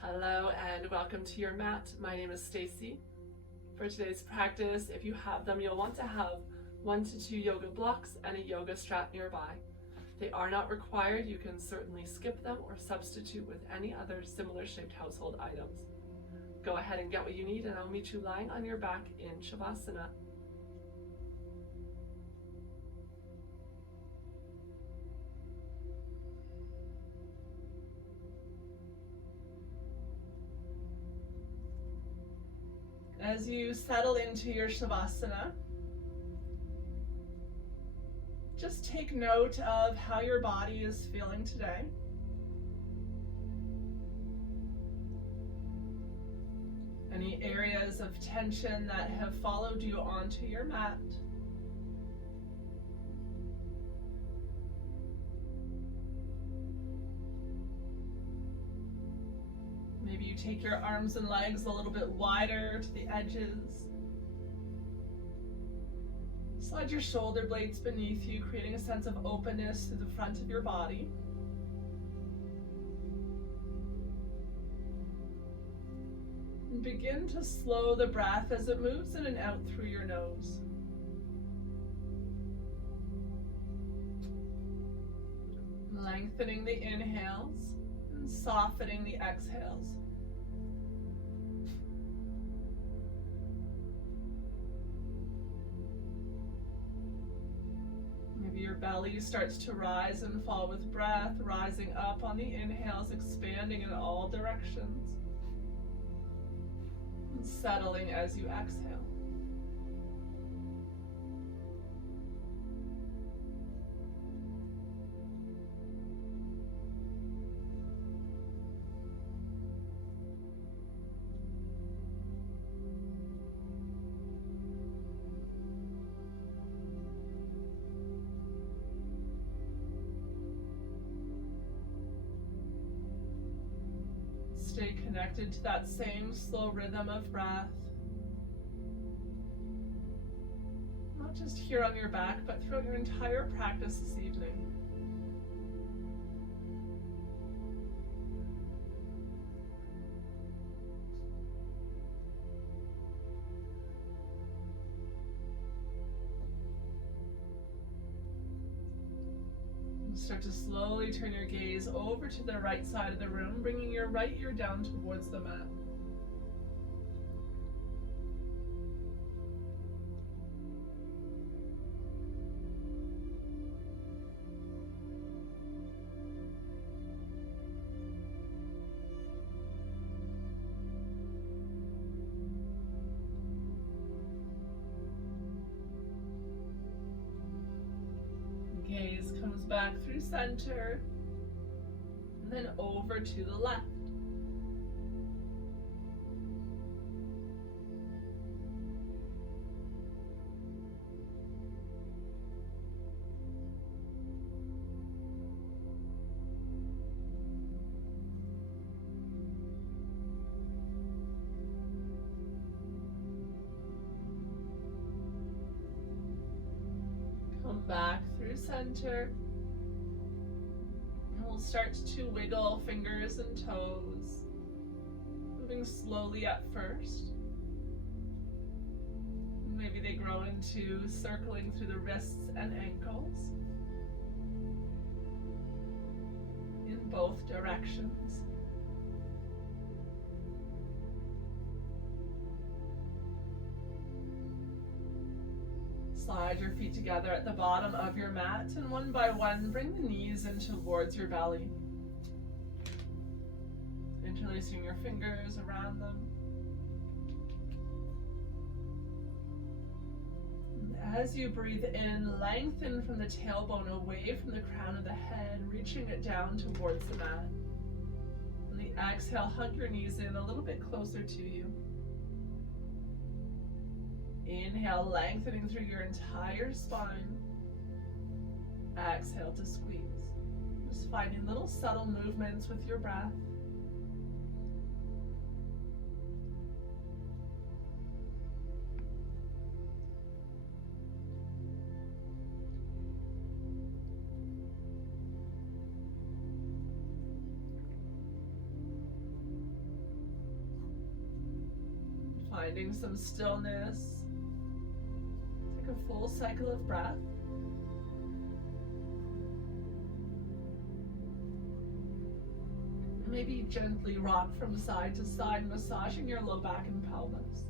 Hello and welcome to your mat. My name is Stacey. For today's practice, if you have them, you'll want to have 1 to 2 yoga blocks and a yoga strap nearby. They are not required. You can certainly skip them or substitute with any other similar shaped household items. Go ahead and get what you need, and I'll meet you lying on your back in Shavasana. As you settle into your Shavasana, just take note of how your body is feeling today. Any areas of tension that have followed you onto your mat. Maybe you take your arms and legs a little bit wider to the edges. Slide your shoulder blades beneath you, creating a sense of openness through the front of your body. And begin to slow the breath as it moves in and out through your nose. Lengthening the inhales and softening the exhales. Maybe your belly starts to rise and fall with breath, rising up on the inhales, expanding in all directions, and settling as you exhale. Stay connected to that same slow rhythm of breath. Not just here on your back, but throughout your entire practice this evening. Start to slowly turn your gaze over to the right side of the room, bringing your right ear down towards the mat. Gaze comes back through center, and then over to the left. Come back through center, and we'll start to wiggle fingers and toes, moving slowly at first. Maybe they grow into circling through the wrists and ankles in both directions. Slide your feet together at the bottom of your mat, and one by one, bring the knees in towards your belly. Interlacing your fingers around them. And as you breathe in, lengthen from the tailbone away from the crown of the head, reaching it down towards the mat. On the exhale, hug your knees in a little bit closer to you. Inhale, lengthening through your entire spine. Exhale to squeeze. Just finding little subtle movements with your breath. finding some stillness. Take a full cycle of breath. Maybe gently rock from side to side, massaging your low back and pelvis.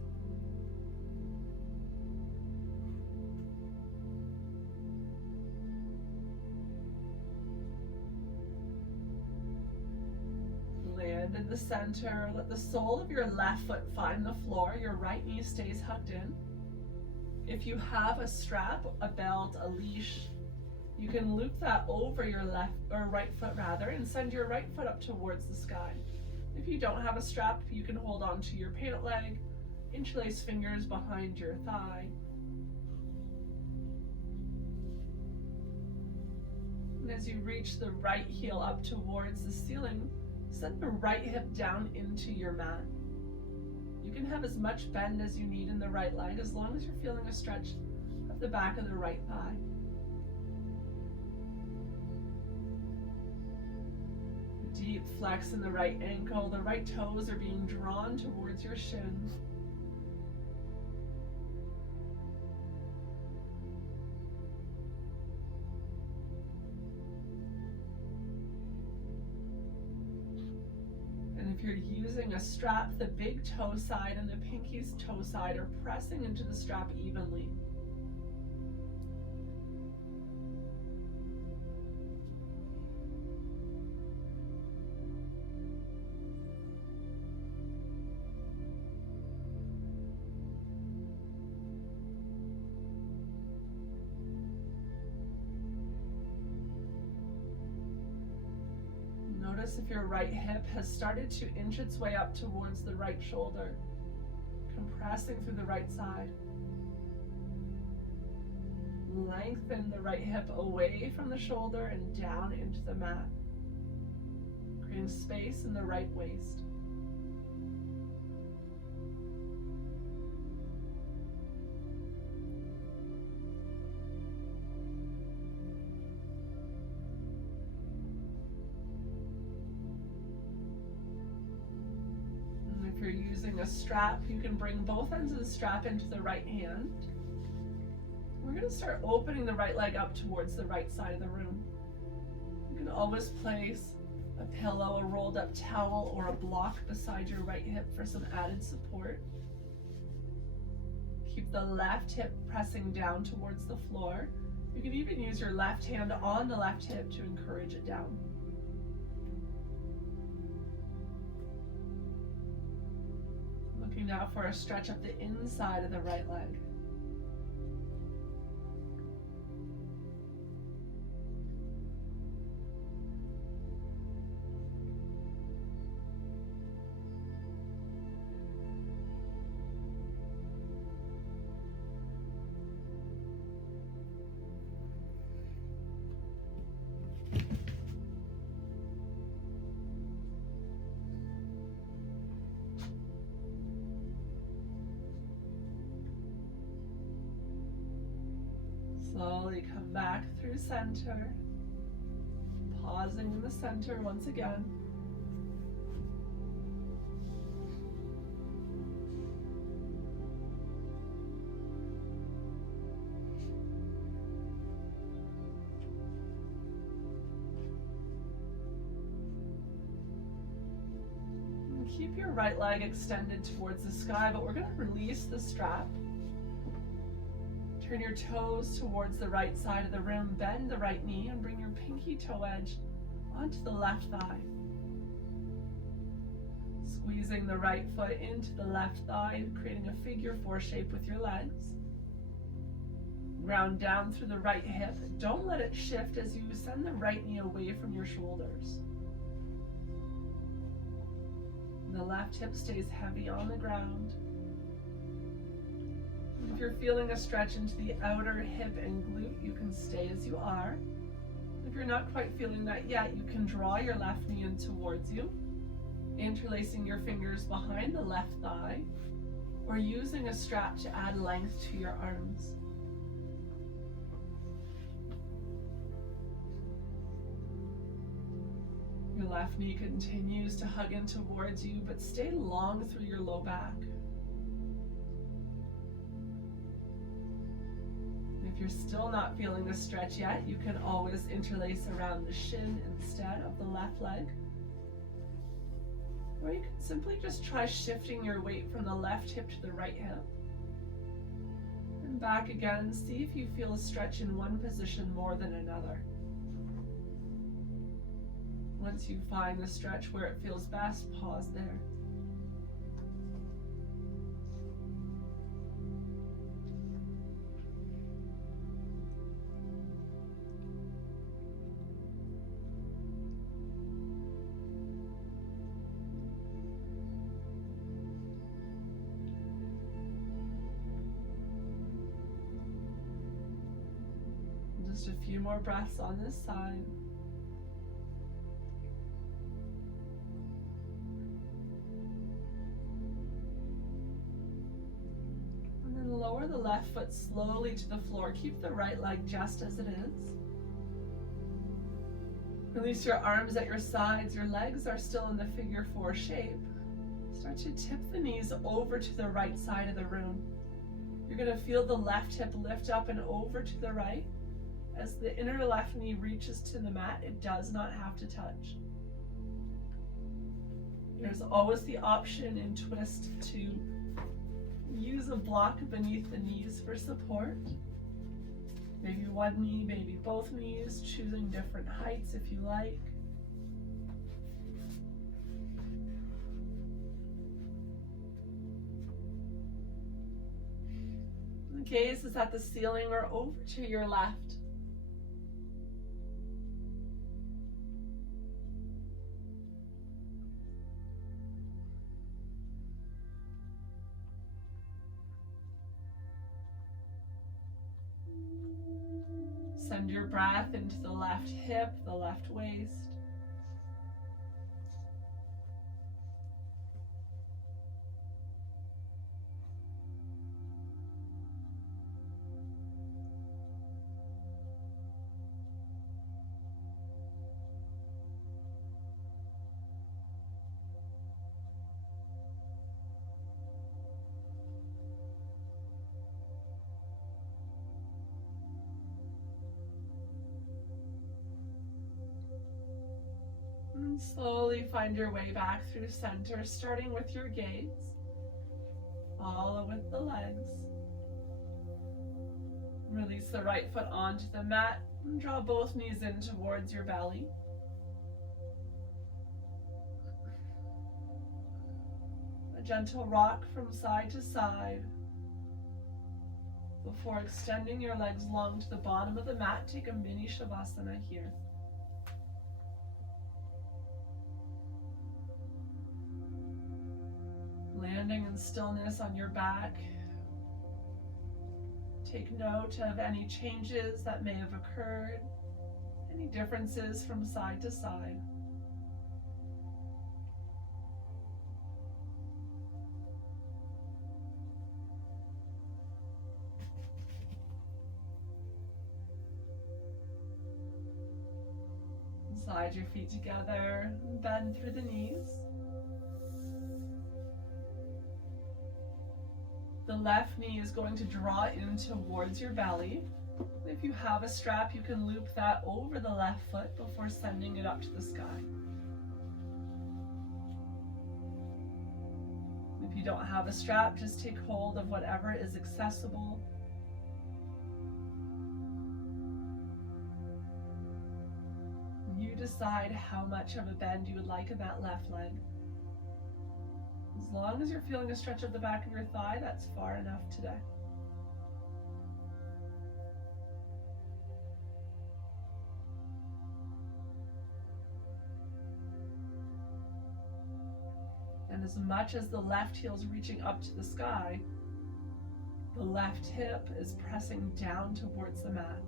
Land in the center. Let the sole of your left foot find the floor. Your right knee stays hugged in. If you have a strap, a belt, a leash, you can loop that over your left or right foot rather, and send your right foot up towards the sky. If you don't have a strap, you can hold on to your pant leg, interlace fingers behind your thigh. And as you reach the right heel up towards the ceiling, send the right hip down into your mat. You can have as much bend as you need in the right leg as long as you're feeling a stretch of the back of the right thigh. Deep flex in the right ankle. The right toes are being drawn towards your shins. And if you're using a strap, the big toe side and the pinky's toe side are pressing into the strap evenly. Notice if your right hip has started to inch its way up towards the right shoulder, compressing through the right side. Lengthen the right hip away from the shoulder and down into the mat, creating space in the right waist. If you're using a strap, you can bring both ends of the strap into the right hand. We're going to start opening the right leg up towards the right side of the room. You can always place a pillow, a rolled up towel, or a block beside your right hip for some added support. Keep the left hip pressing down towards the floor. You can even use your left hand on the left hip to encourage it down. Looking now for a stretch up the inside of the right leg. Slowly come back through center, pausing in the center once again. And keep your right leg extended towards the sky, but we're going to release the strap. Turn your toes towards the right side of the room, bend the right knee, and bring your pinky toe edge onto the left thigh. Squeezing the right foot into the left thigh, creating a figure 4 shape with your legs. Ground down through the right hip. Don't let it shift as you send the right knee away from your shoulders. The left hip stays heavy on the ground. If you're feeling a stretch into the outer hip and glute, you can stay as you are. If you're not quite feeling that yet, you can draw your left knee in towards you, interlacing your fingers behind the left thigh, or using a strap to add length to your arms. Your left knee continues to hug in towards you, but stay long through your low back. If you're still not feeling the stretch yet, you can always interlace around the shin instead of the left leg. Or you can simply just try shifting your weight from the left hip to the right hip. And back again, see if you feel a stretch in one position more than another. Once you find the stretch where it feels best, pause there. Just a few more breaths on this side. And then lower the left foot slowly to the floor. Keep the right leg just as it is. Release your arms at your sides. Your legs are still in the figure 4 shape. Start to tip the knees over to the right side of the room. You're going to feel the left hip lift up and over to the right. As the inner left knee reaches to the mat, it does not have to touch. There's always the option in twist to use a block beneath the knees for support. Maybe one knee, maybe both knees, choosing different heights if you like. The gaze is at the ceiling or over to your left. Send your breath into the left hip, the left waist. And slowly find your way back through center, starting with your gaze. Follow with the legs. Release the right foot onto the mat and draw both knees in towards your belly. A gentle rock from side to side. Before extending your legs long to the bottom of the mat, take a mini shavasana here. Landing in stillness on your back. Take note of any changes that may have occurred, any differences from side to side. Slide your feet together, bend through the knees. The left knee is going to draw in towards your belly. If you have a strap, you can loop that over the left foot before sending it up to the sky. If you don't have a strap, just take hold of whatever is accessible. You decide how much of a bend you would like in that left leg. As long as you're feeling a stretch of the back of your thigh, that's far enough today. And as much as the left heel is reaching up to the sky, the left hip is pressing down towards the mat.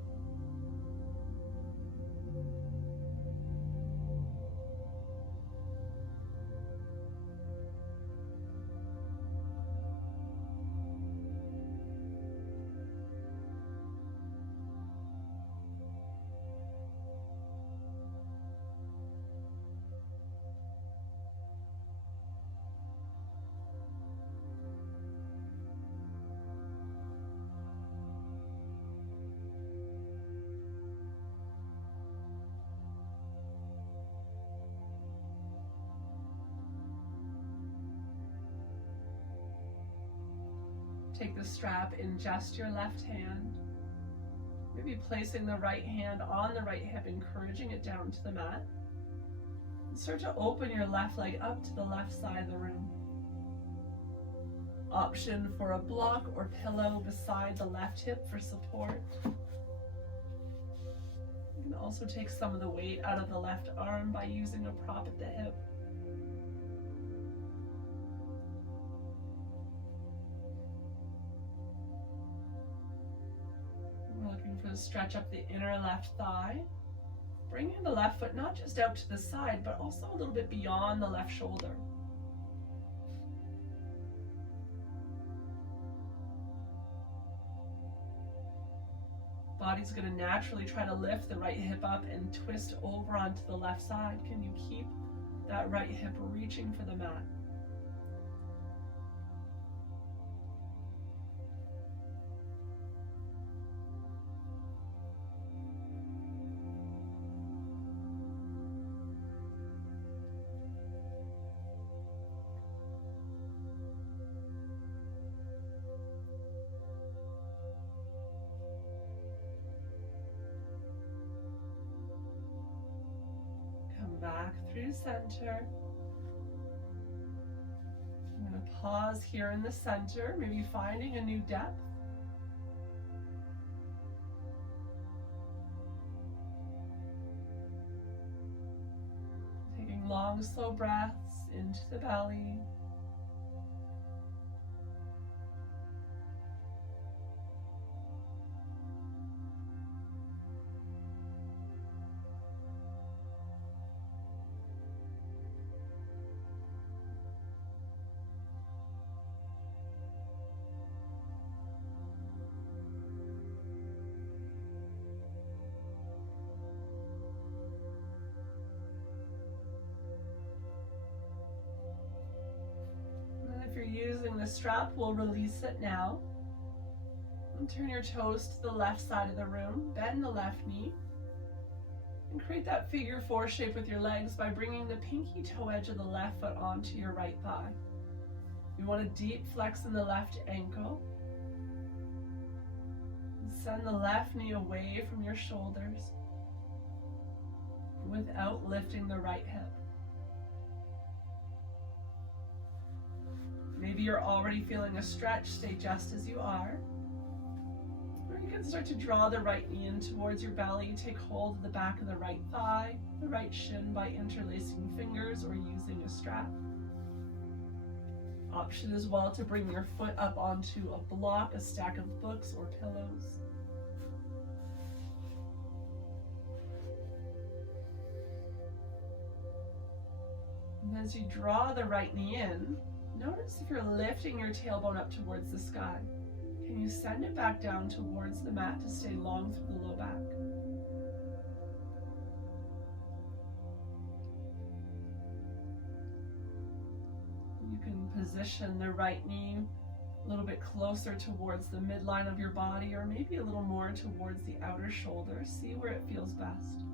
Take the strap in just your left hand. Maybe placing the right hand on the right hip, encouraging it down to the mat. And start to open your left leg up to the left side of the room. Option for a block or pillow beside the left hip for support. You can also take some of the weight out of the left arm by using a prop at the hip. We're looking for the stretch up the inner left thigh. Bringing the left foot not just out to the side, but also a little bit beyond the left shoulder. Body's going to naturally try to lift the right hip up and twist over onto the left side. Can you keep that right hip reaching for the mat? Back through center. I'm going to pause here in the center, maybe finding a new depth. Taking long, slow breaths into the belly. If you're using the strap, we'll release it now. And turn your toes to the left side of the room. Bend the left knee. And create that figure four shape with your legs by bringing the pinky toe edge of the left foot onto your right thigh. You want a deep flex in the left ankle. And send the left knee away from your shoulders without lifting the right hip. Maybe you're already feeling a stretch, stay just as you are. Or you can start to draw the right knee in towards your belly, take hold of the back of the right thigh, the right shin by interlacing fingers or using a strap. Option as well to bring your foot up onto a block, a stack of books or pillows. And as you draw the right knee in, notice if you're lifting your tailbone up towards the sky. Can you send it back down towards the mat to stay long through the low back? You can position the right knee a little bit closer towards the midline of your body, or maybe a little more towards the outer shoulder. See where it feels best.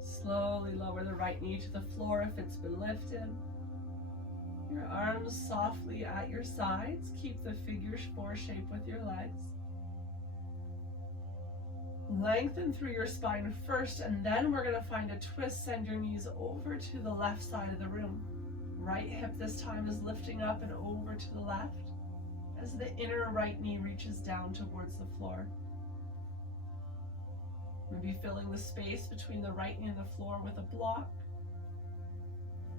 Slowly lower the right knee to the floor if it's been lifted. Your arms softly at your sides. Keep the figure four shape with your legs. Lengthen through your spine first, and then we're going to find a twist. Send your knees over to the left side of the room. Right hip this time is lifting up and over to the left as the inner right knee reaches down towards the floor. Maybe filling the space between the right knee and the floor with a block,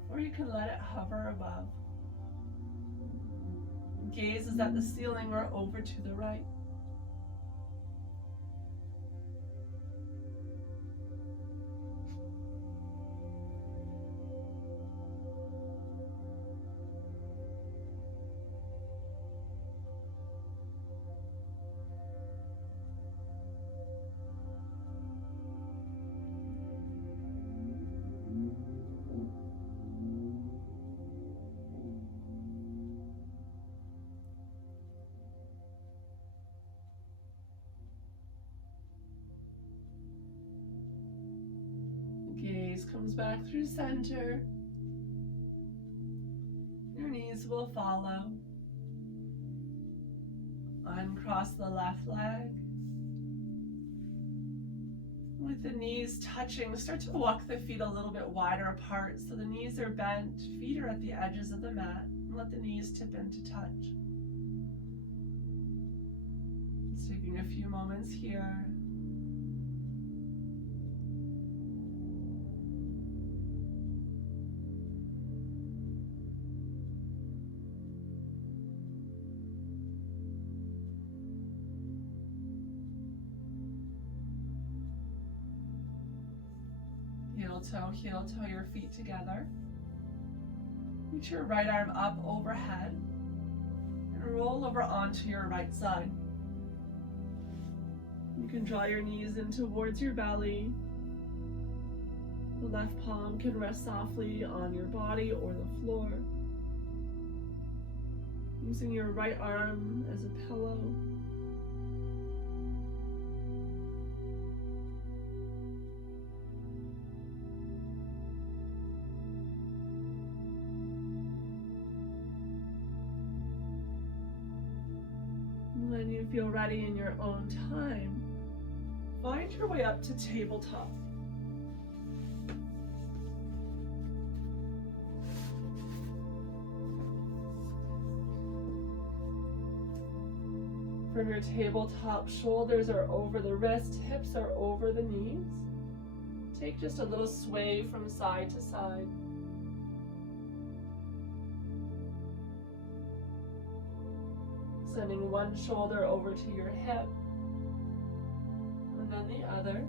or you can let it hover above. Gaze is at the ceiling or over to the right. comes back through center. Your knees will follow. Uncross the left leg. With the knees touching, start to walk the feet a little bit wider apart so the knees are bent, feet are at the edges of the mat, and let the knees tip into touch. Just taking a few moments here. Heel toe your feet together. Reach your right arm up overhead and roll over onto your right side. You can draw your knees in towards your belly. The left palm can rest softly on your body or the floor. Using your right arm as a pillow. When you feel ready in your own time, find your way up to tabletop. From your tabletop, shoulders are over the wrist, hips are over the knees. Take just a little sway from side to side. Sending one shoulder over to your hip, and then the other.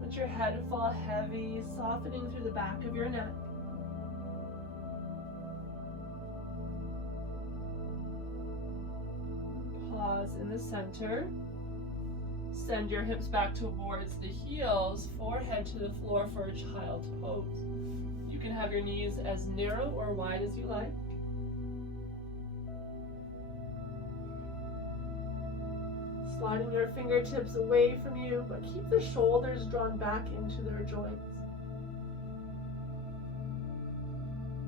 Let your head fall heavy, softening through the back of your neck. Pause in the center. Send your hips back towards the heels, forehead to the floor for a child's pose. You can have your knees as narrow or wide as you like. Sliding your fingertips away from you, but keep the shoulders drawn back into their joints.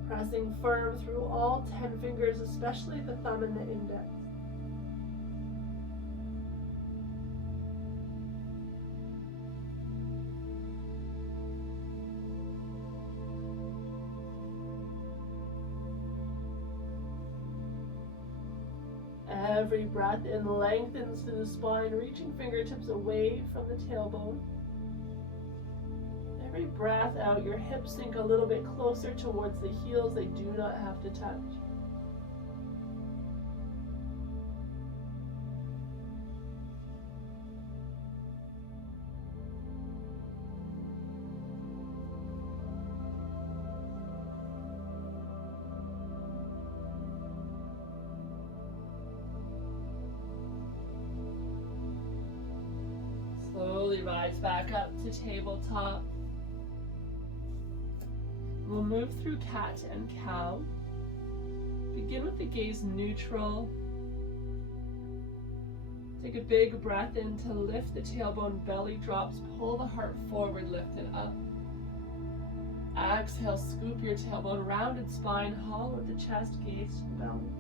Pressing firm through all 10 fingers, especially the thumb and the index. Every breath in lengthens through the spine, reaching fingertips away from the tailbone. Every breath out, your hips sink a little bit closer towards the heels. They do not have to touch. Slowly rise back up to tabletop. We'll move through cat and cow. Begin with the gaze neutral. Take a big breath in to lift the tailbone, belly drops, pull the heart forward, lift it up. Exhale, scoop your tailbone, rounded spine, hollow the chest, gaze to the belly.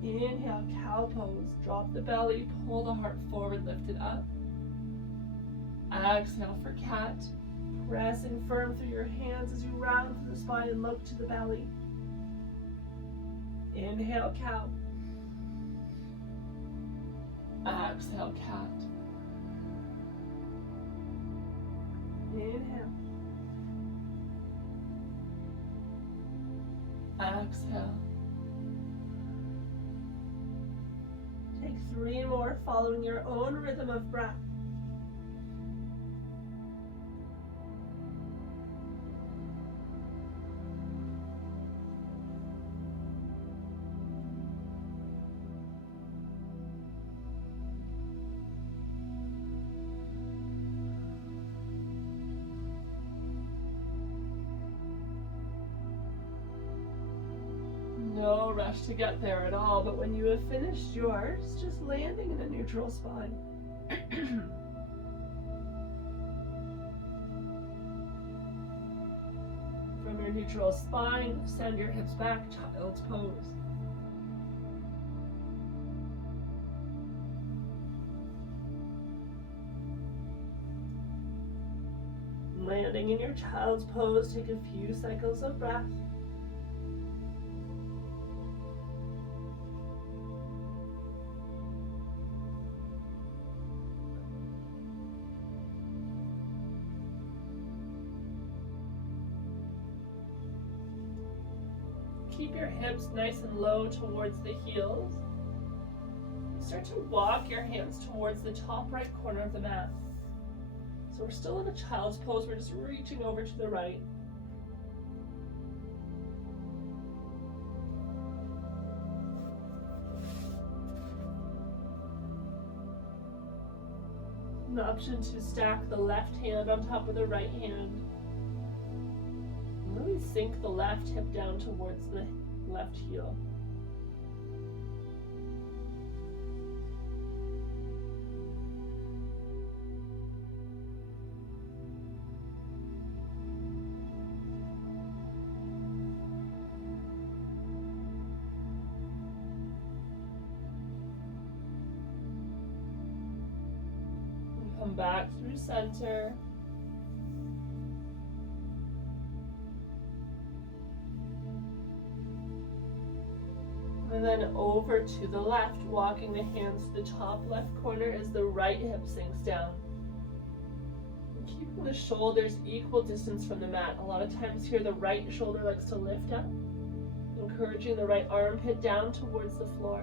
Inhale, cow pose. Drop the belly, pull the heart forward, lift it up. Exhale for cat. Pressing firm through your hands as you round through the spine and look to the belly. Inhale, cow. Exhale, cat. Inhale. Exhale. Take 3 more, following your own rhythm of breath. No rush to get there at all, but when you have finished yours, just landing in a neutral spine. From your neutral spine, send your hips back, child's pose. Landing in your child's pose, take a few cycles of breath. Keep your hips nice and low towards the heels. Start to walk your hands towards the top right corner of the mat. So we're still in a child's pose, we're just reaching over to the right. An option to stack the left hand on top of the right hand. Really sink the left hip down towards the left heel. And come back through center. And then over to the left, walking the hands to the top left corner as the right hip sinks down. And keeping the shoulders equal distance from the mat. A lot of times here the right shoulder likes to lift up, encouraging the right armpit down towards the floor.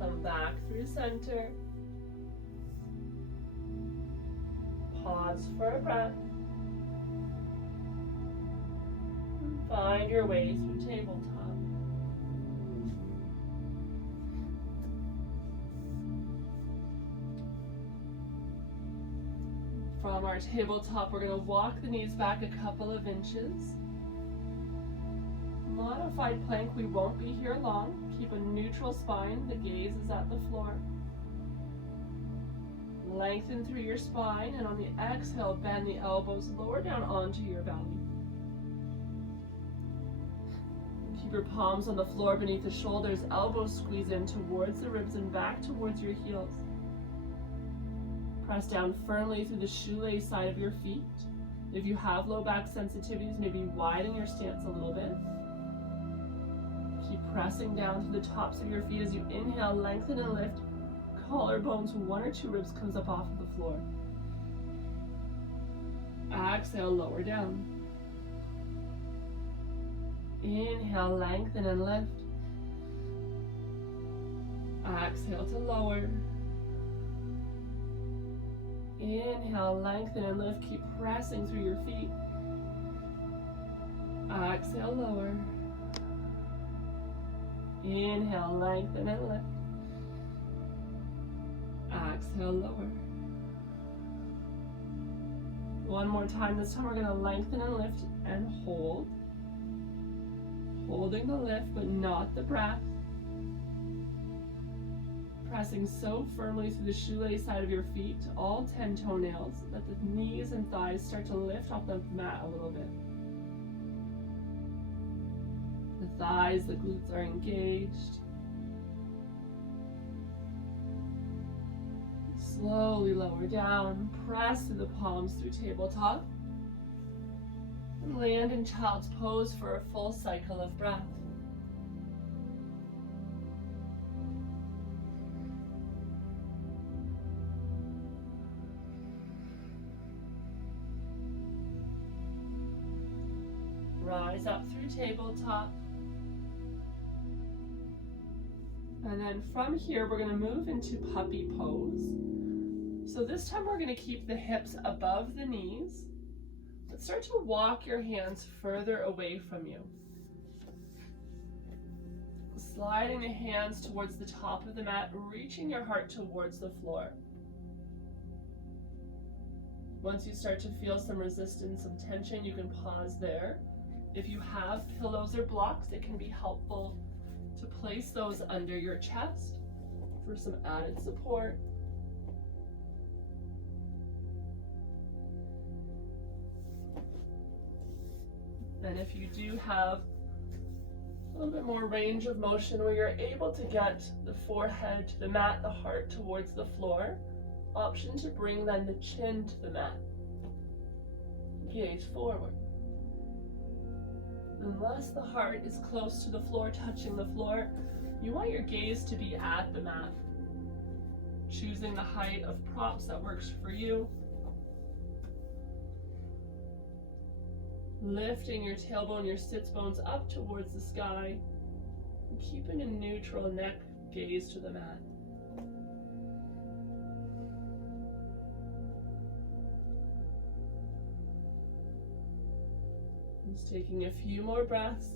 Come back through center. Pause for a breath. And find your way through tabletop. From our tabletop, we're going to walk the knees back a couple of inches. Modified plank, we won't be here long. Keep a neutral spine, the gaze is at the floor. Lengthen through your spine, and on the exhale, bend the elbows lower down onto your belly. Keep your palms on the floor beneath the shoulders, elbows squeeze in towards the ribs and back towards your heels. Press down firmly through the shoelace side of your feet. If you have low back sensitivities, maybe widen your stance a little bit. Keep pressing down through the tops of your feet as you inhale, lengthen and lift. Collarbones, one or two ribs comes up off of the floor. Exhale, lower down. Inhale, lengthen and lift. Exhale to lower. Inhale, lengthen and lift. Keep pressing through your feet. Exhale, lower. Inhale, lengthen and lift. Exhale, lower. One more time. This time we're going to lengthen and lift and hold. Holding the lift, but not the breath. Pressing so firmly through the shoelace side of your feet, all 10 toenails, that the knees and thighs start to lift off the mat a little bit. The thighs, the glutes are engaged. Slowly lower down, press through the palms through tabletop, and land in child's pose for a full cycle of breath. Rise up through tabletop. And then from here, we're going to move into puppy pose. So this time we're going to keep the hips above the knees, but start to walk your hands further away from you. Sliding the hands towards the top of the mat, reaching your heart towards the floor. Once you start to feel some resistance, some tension, you can pause there. If you have pillows or blocks, it can be helpful to place those under your chest for some added support. And if you do have a little bit more range of motion where you're able to get the forehead to the mat, the heart towards the floor, option to bring then the chin to the mat. Gaze forward. Unless the heart is close to the floor, touching the floor, you want your gaze to be at the mat. Choosing the height of props that works for you. Lifting your tailbone, your sits bones up towards the sky. And keeping a neutral neck gaze to the mat. Just taking a few more breaths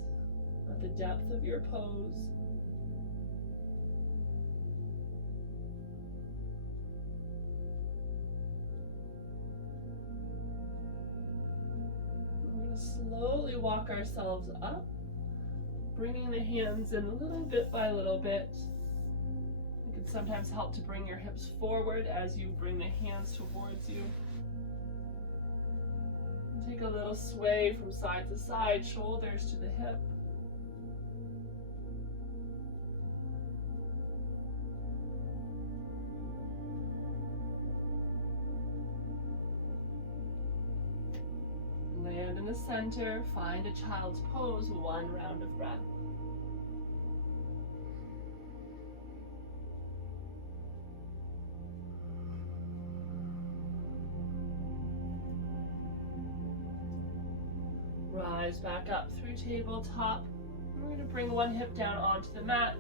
at the depth of your pose. We're going to slowly walk ourselves up, bringing the hands in a little bit by little bit. It can sometimes help to bring your hips forward as you bring the hands towards you. Take a little sway from side to side, shoulders to the hip. Land in the center, find a child's pose, one round of breath. Rise back up through tabletop. We're going to bring one hip down onto the mat.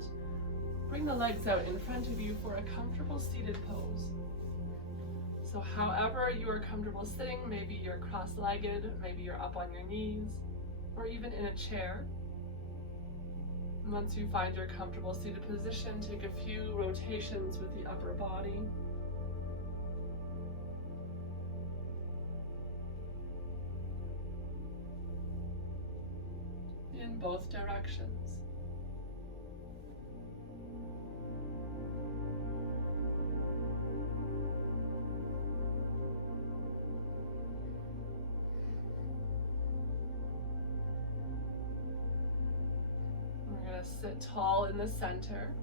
Bring the legs out in front of you for a comfortable seated pose. So however you are comfortable sitting, maybe you're cross-legged, maybe you're up on your knees, or even in a chair. And once you find your comfortable seated position, take a few rotations with the upper body. In both directions. We're going to sit tall in the center.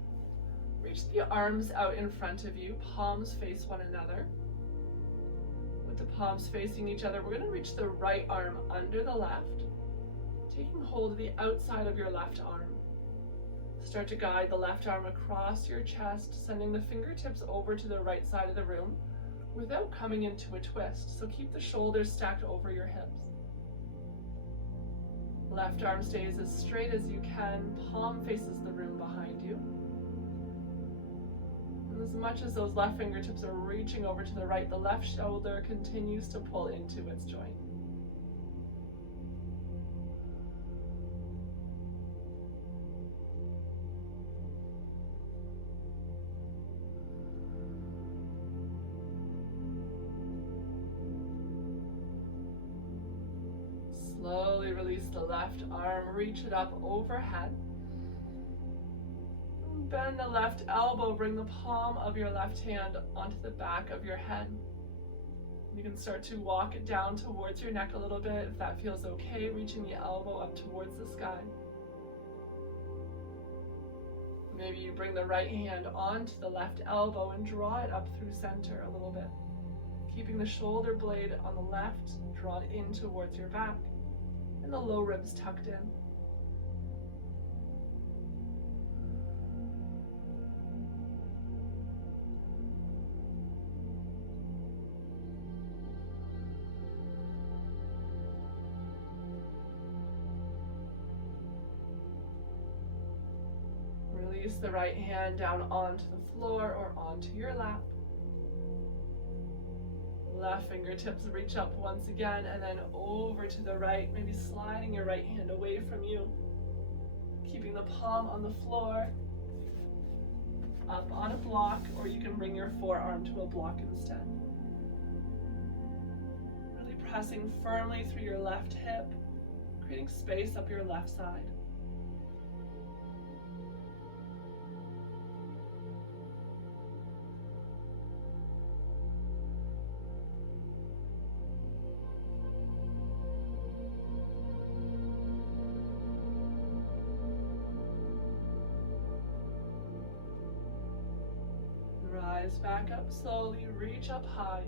Reach the arms out in front of you, palms face one another. With the palms facing each other, we're going to reach the right arm under the left, taking hold of the outside of your left arm. Start to guide the left arm across your chest, sending the fingertips over to the right side of the room without coming into a twist. So keep the shoulders stacked over your hips. Left arm stays as straight as you can, palm faces the room behind you. And as much as those left fingertips are reaching over to the right, the left shoulder continues to pull into its joint. Slowly release the left arm, reach it up overhead. Bend the left elbow, bring the palm of your left hand onto the back of your head. You can start to walk it down towards your neck a little bit if that feels okay, reaching the elbow up towards the sky. Maybe you bring the right hand onto the left elbow and draw it up through center a little bit, keeping the shoulder blade on the left drawn in towards your back and the low ribs tucked in. the right hand down onto the floor or onto your lap. Left fingertips reach up once again and then over to the right, maybe sliding your right hand away from you. Keeping the palm on the floor, up on a block, or you can bring your forearm to a block instead. Really pressing firmly through your left hip, creating space up your left side. Rise back up slowly, reach up high.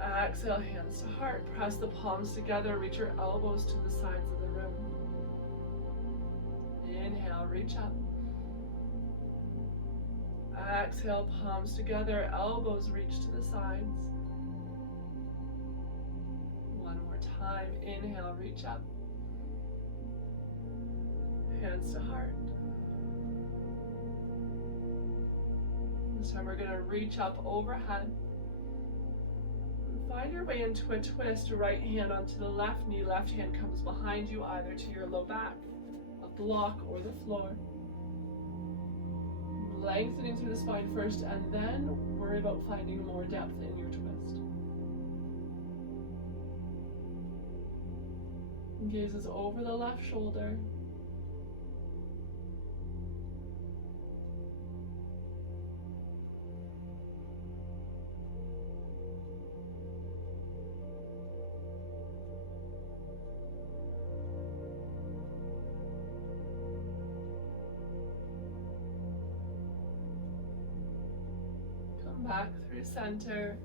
Exhale, hands to heart. Press the palms together, reach your elbows to the sides of the room. Inhale, reach up. Exhale, palms together, elbows reach to the sides. One more time. Inhale, reach up. Hands to heart. This time we're going to reach up overhead. Find your way into a twist. Right hand onto the left knee. Left hand comes behind you, either to your low back, a block, or the floor. Lengthening through the spine first, and then worry about finding more depth in your twist. Gazes over the left shoulder. Back through center.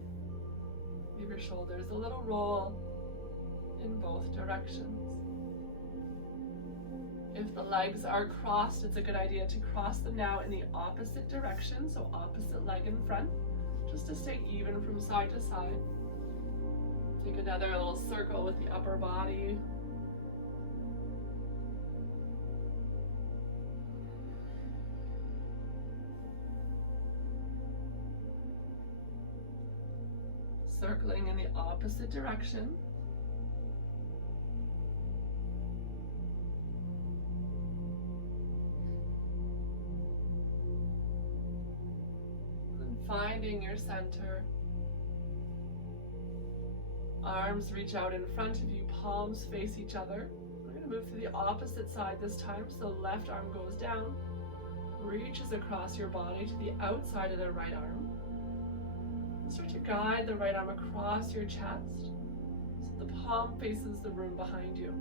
Give your shoulders a little roll in both directions. If the legs are crossed, it's a good idea to cross them now in the opposite direction, so opposite leg in front, just to stay even from side to side. Take another little circle with the upper body. Circling in the opposite direction. And finding your center. Arms reach out in front of you, palms face each other. We're going to move to the opposite side this time, so left arm goes down, reaches across your body to the outside of the right arm. Start to guide the right arm across your chest so the palm faces the room behind you.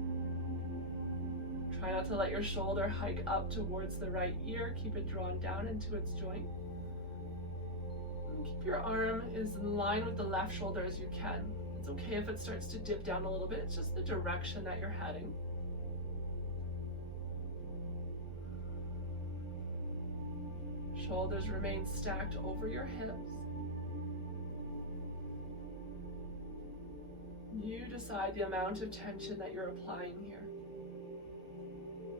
Try not to let your shoulder hike up towards the right ear. Keep it drawn down into its joint. And keep your arm as in line with the left shoulder as you can. It's okay if it starts to dip down a little bit. It's just the direction that you're heading. Shoulders remain stacked over your hips. You decide the amount of tension that you're applying here.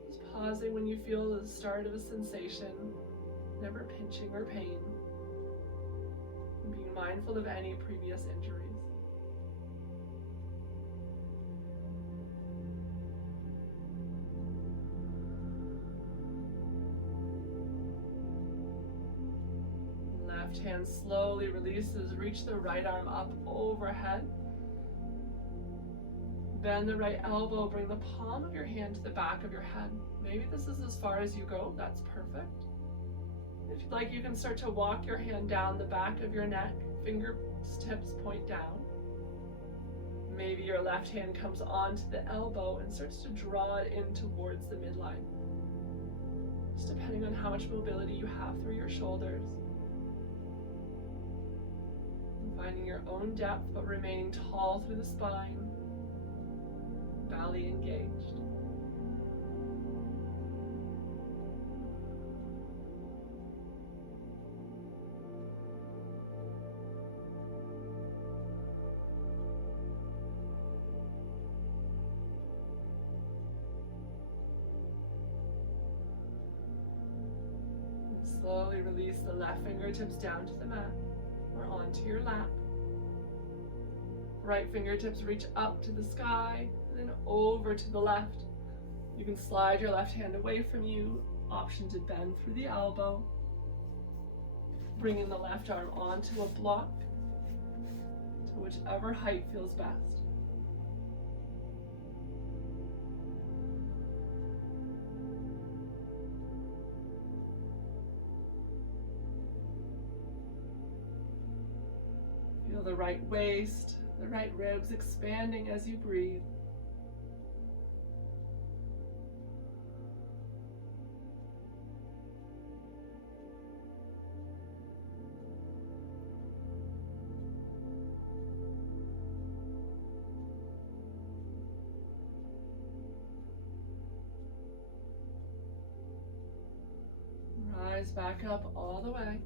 Just pausing when you feel the start of a sensation, never pinching or pain, and being mindful of any previous injuries. Left hand slowly releases, reach the right arm up overhead. Bend the right elbow, bring the palm of your hand to the back of your head. Maybe this is as far as you go, that's perfect. If you'd like, you can start to walk your hand down the back of your neck, fingertips point down. Maybe your left hand comes onto the elbow and starts to draw it in towards the midline. Just depending on how much mobility you have through your shoulders. And finding your own depth, but remaining tall through the spine. Belly engaged. Slowly release the left fingertips down to the mat or onto your lap. Right fingertips reach up to the sky and then over to the left. You can slide your left hand away from you. Option to bend through the elbow. Bringing the left arm onto a block to whichever height feels best. Feel the right waist, the right ribs expanding as you breathe. Rise back up all the way.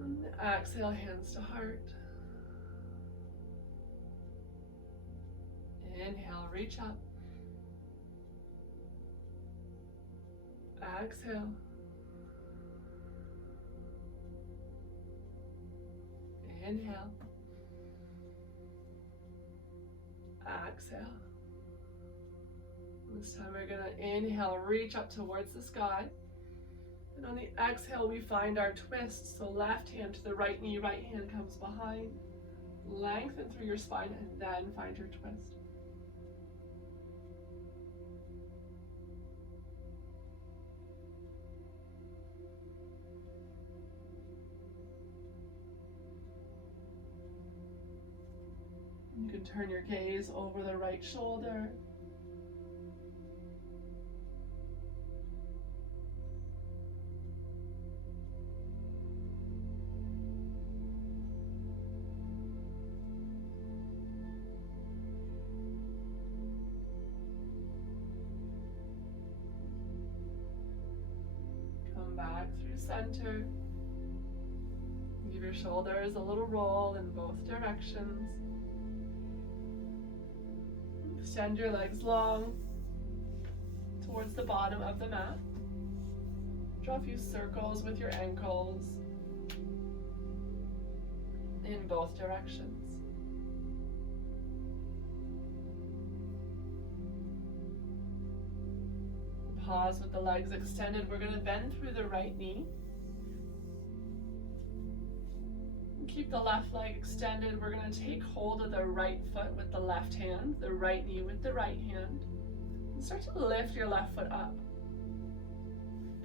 And exhale, hands to heart. Inhale, reach up. Exhale. Inhale. Exhale. This time we're going to inhale, reach up towards the sky. And on the exhale, we find our twist. So left hand to the right knee, right hand comes behind. Lengthen through your spine and then find your twist. You can turn your gaze over the right shoulder. Back through center. Give your shoulders a little roll in both directions. Extend your legs long towards the bottom of the mat. Draw a few circles with your ankles in both directions. Pause with the legs extended. We're going to bend through the right knee. Keep the left leg extended. We're going to take hold of the right foot with the left hand, the right knee with the right hand, and start to lift your left foot up.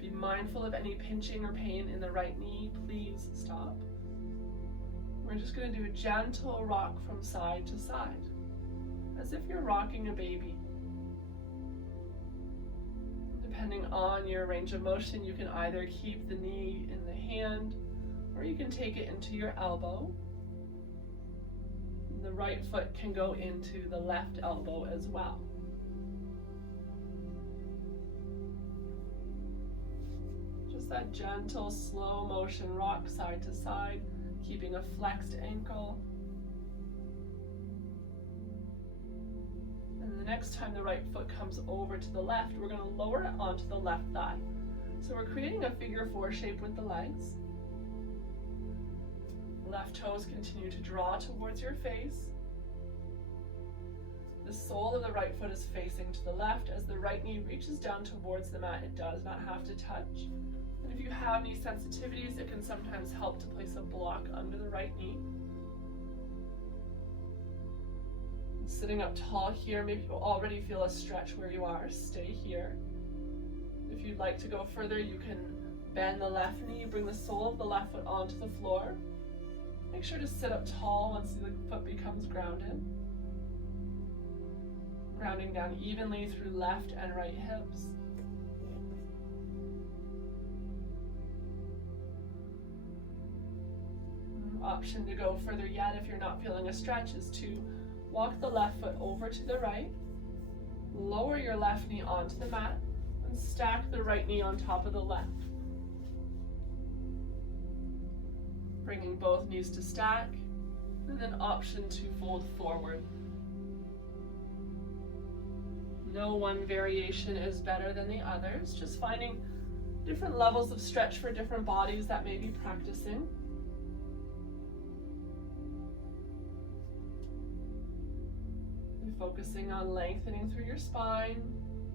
Be mindful of any pinching or pain in the right knee. Please stop. We're just going to do a gentle rock from side to side, as if you're rocking a baby. Depending on your range of motion, you can either keep the knee in the hand or you can take it into your elbow. The right foot can go into the left elbow as well. Just that gentle, slow motion rock side to side, keeping a flexed ankle. And the next time the right foot comes over to the left, we're going to lower it onto the left thigh. So we're creating a figure 4 shape with the legs. Left toes continue to draw towards your face. The sole of the right foot is facing to the left. As the right knee reaches down towards the mat, it does not have to touch. And if you have knee sensitivities, it can sometimes help to place a block under the right knee. Sitting up tall here, maybe you already feel a stretch where you are. Stay here. If you'd like to go further, you can bend the left knee, bring the sole of the left foot onto the floor. Make sure to sit up tall once the foot becomes grounded. Grounding down evenly through left and right hips. Option to go further yet if you're not feeling a stretch is to walk the left foot over to the right, lower your left knee onto the mat, and stack the right knee on top of the left. Bringing both knees to stack, and then option to fold forward. No one variation is better than the others, just finding different levels of stretch for different bodies that may be practicing. And focusing on lengthening through your spine,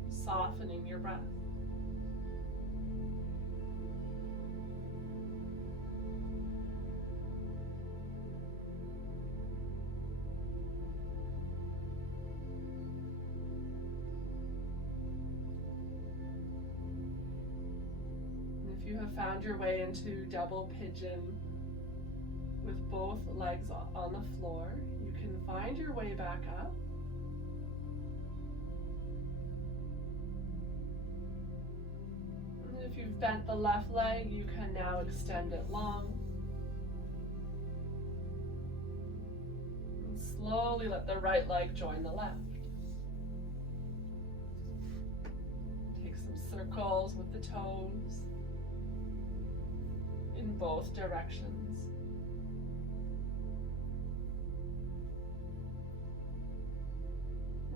softening your breath. If you have found your way into double pigeon with both legs on the floor, you can find your way back up. And if you've bent the left leg, you can now extend it long. And slowly let the right leg join the left. Take some circles with the toes in both directions.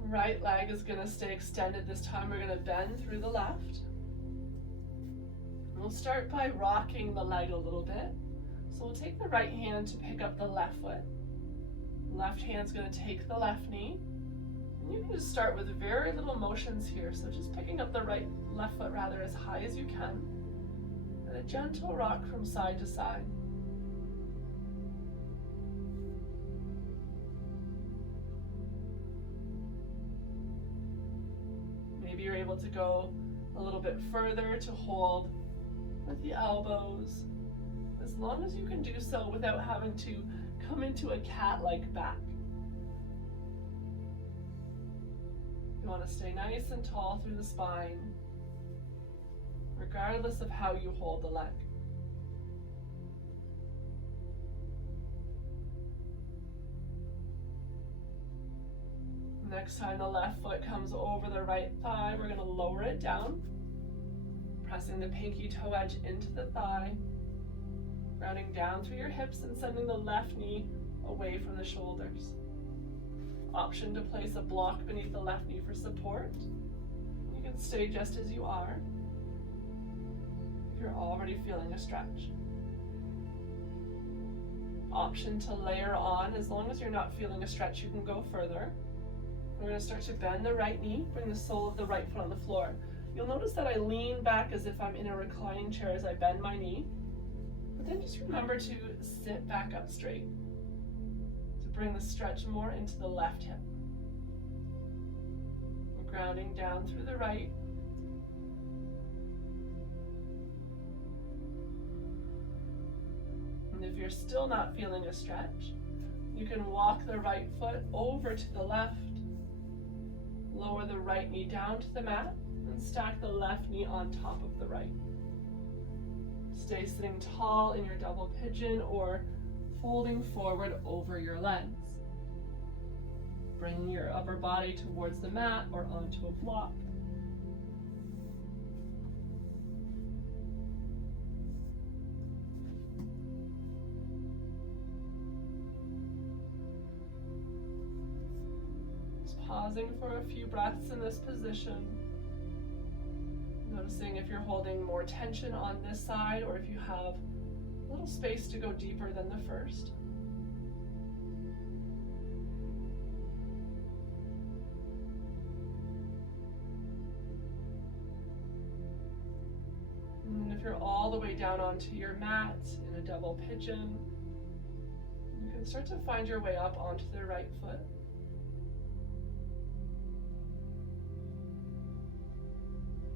Right leg is going to stay extended this time. We're going to bend through the left. We'll start by rocking the leg a little bit. So we'll take the right hand to pick up the left foot. Left hand's going to take the left knee. And you can just start with very little motions here. So just picking up the left foot rather as high as you can. And a gentle rock from side to side. Maybe you're able to go a little bit further to hold with the elbows, as long as you can do so without having to come into a cat-like back. You want to stay nice and tall through the spine, regardless of how you hold the leg. Next time the left foot comes over the right thigh, we're going to lower it down, pressing the pinky toe edge into the thigh, grounding down through your hips and sending the left knee away from the shoulders. Option to place a block beneath the left knee for support. You can stay just as you are if you're already feeling a stretch. Option to layer on. As long as you're not feeling a stretch, you can go further. We're going to start to bend the right knee, bring the sole of the right foot on the floor. You'll notice that I lean back as if I'm in a reclining chair as I bend my knee. But then just remember to sit back up straight to bring the stretch more into the left hip. We're grounding down through the right. And if you're still not feeling a stretch, you can walk the right foot over to the left, lower the right knee down to the mat, and stack the left knee on top of the right. Stay sitting tall in your double pigeon or folding forward over your legs. Bring your upper body towards the mat or onto a block. Pausing for a few breaths in this position. Noticing if you're holding more tension on this side or if you have a little space to go deeper than the first. And if you're all the way down onto your mat in a double pigeon, you can start to find your way up onto the right foot.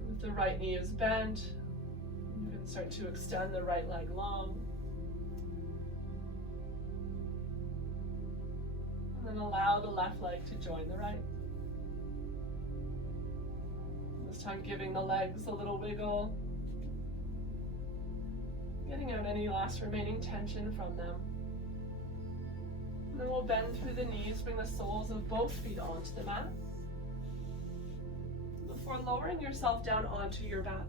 If the right knee is bent, you can start to extend the right leg long. And then allow the left leg to join the right. This time giving the legs a little wiggle, getting out any last remaining tension from them. And then we'll bend through the knees, bring the soles of both feet onto the mat, before lowering yourself down onto your back.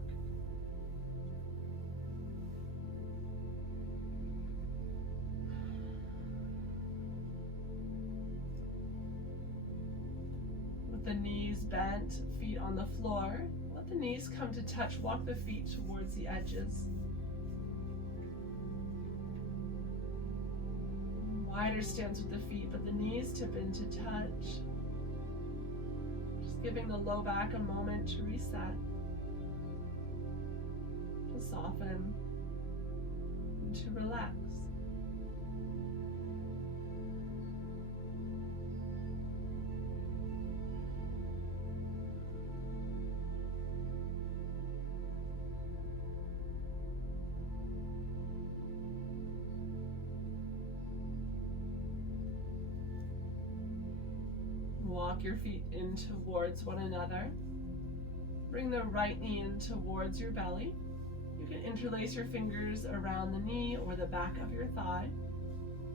With the knees bent, feet on the floor, let Let the knees come to touch. Walk the feet towards the edges. Wider stance with the feet, but the knees tip into touch. Just giving the low back a moment to reset, to soften, and to relax. Walk your feet in towards one another. Bring the right knee in towards your belly. You can interlace your fingers around the knee or the back of your thigh.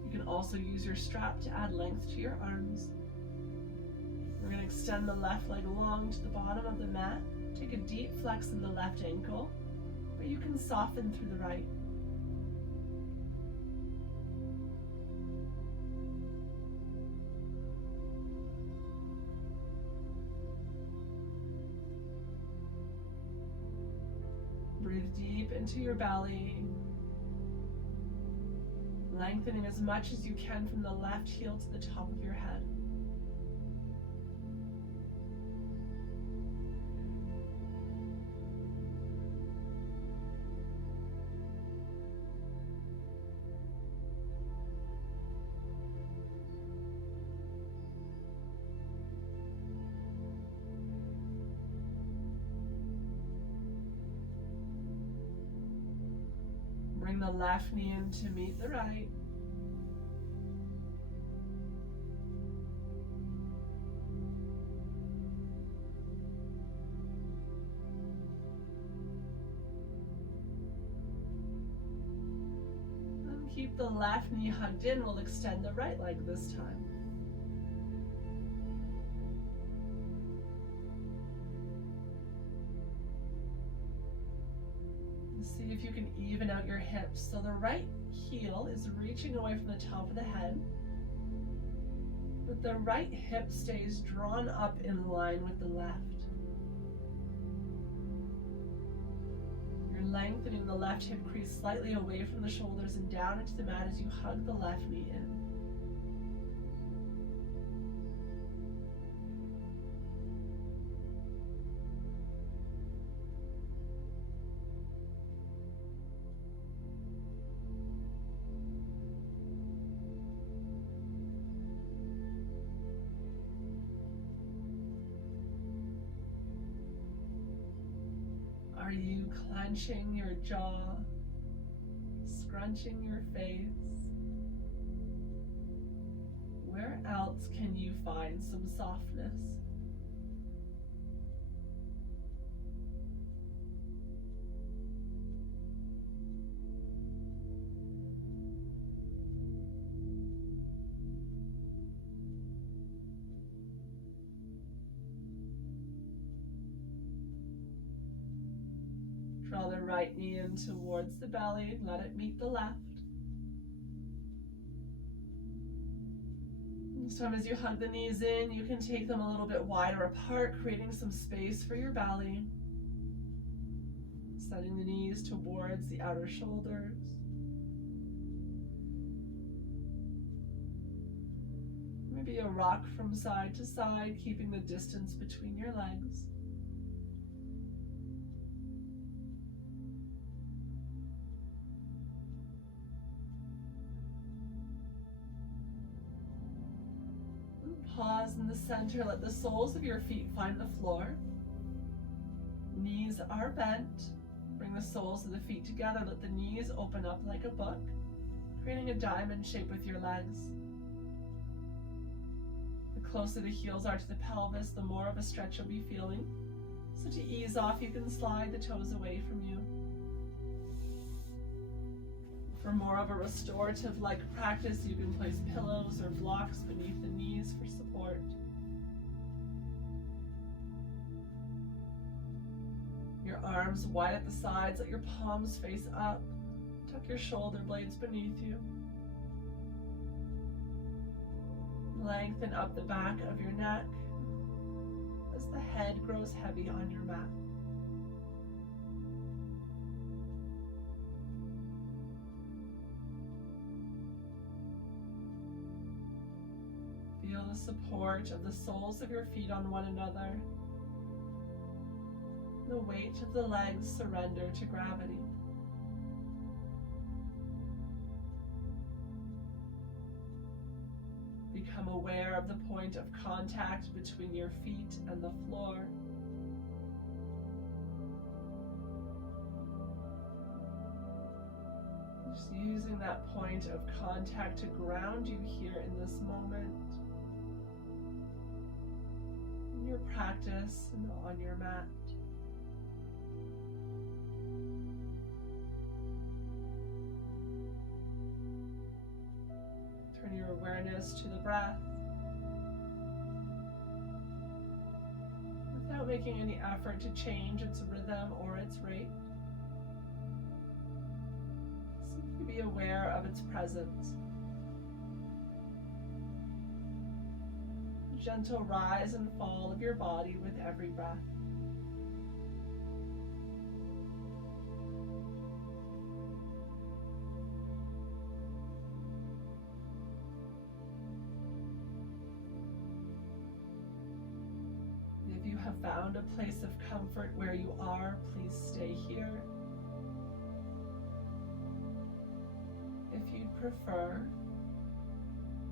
You can also use your strap to add length to your arms. We're going to extend the left leg long to the bottom of the mat. Take a deep flex in the left ankle, but you can soften through the right. Breathe deep into your belly, lengthening as much as you can from the left heel to the top of your head. Bring the left knee in to meet the right. And keep the left knee hugged in. We'll extend the right leg this time. See if you can even out your hips. So the right heel is reaching away from the top of the head, but the right hip stays drawn up in line with the left. You're lengthening the left hip crease slightly away from the shoulders and down into the mat as you hug the left knee in. Are you clenching your jaw, scrunching your face? Where else can you find some softness? Draw the right knee in towards the belly, let it meet the left. This time as you hug the knees in, you can take them a little bit wider apart, creating some space for your belly. Setting the knees towards the outer shoulders. Maybe a rock from side to side, keeping the distance between your legs. Pause in the center, let the soles of your feet find the floor. Knees are bent. Bring the soles of the feet together, let the knees open up like a book, creating a diamond shape with your legs. The closer the heels are to the pelvis, the more of a stretch you'll be feeling. So to ease off, you can slide the toes away from you. For more of a restorative-like practice, you can place pillows or blocks beneath the knees for support. Your arms wide at the sides, let your palms face up. Tuck your shoulder blades beneath you. Lengthen up the back of your neck as the head grows heavy on your mat. Feel the support of the soles of your feet on one another. The weight of the legs surrender to gravity. Become aware of the point of contact between your feet and the floor. Just using that point of contact to ground you here in this moment, in your practice and on your mat. Turn your awareness to the breath without making any effort to change its rhythm or its rate. Simply be aware of its presence. Gentle rise and fall of your body with every breath. If you have found a place of comfort where you are, please stay here. If you'd prefer,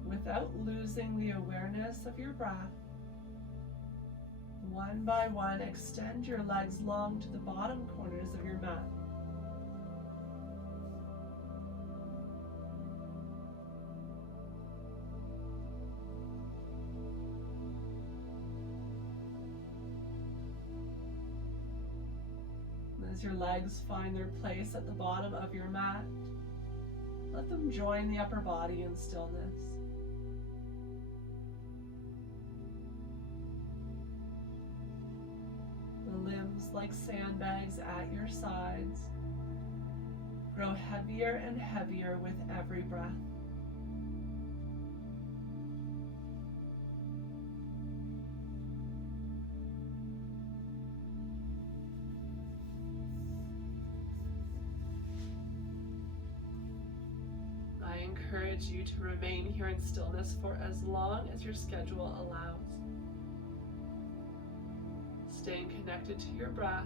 without losing the awareness of your breath, one by one, extend your legs long to the bottom corners of your mat. As your legs find their place at the bottom of your mat, let them join the upper body in stillness. The limbs, like sandbags at your sides, grow heavier and heavier with every breath. I encourage you to remain here in stillness for as long as your schedule allows. Staying connected to your breath,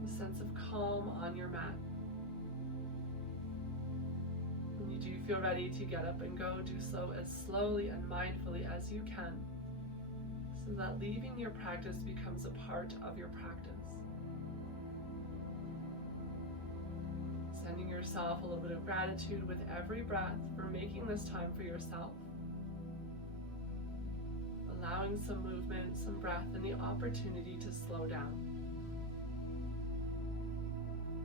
the sense of calm on your mat. When you do feel ready to get up and go, do so as slowly and mindfully as you can, so that leaving your practice becomes a part of your practice. Sending yourself a little bit of gratitude with every breath for making this time for yourself. Allowing some movement, some breath, and the opportunity to slow down.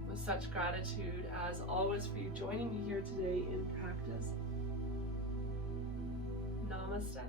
With such gratitude, as always, for you joining me here today in practice. Namaste.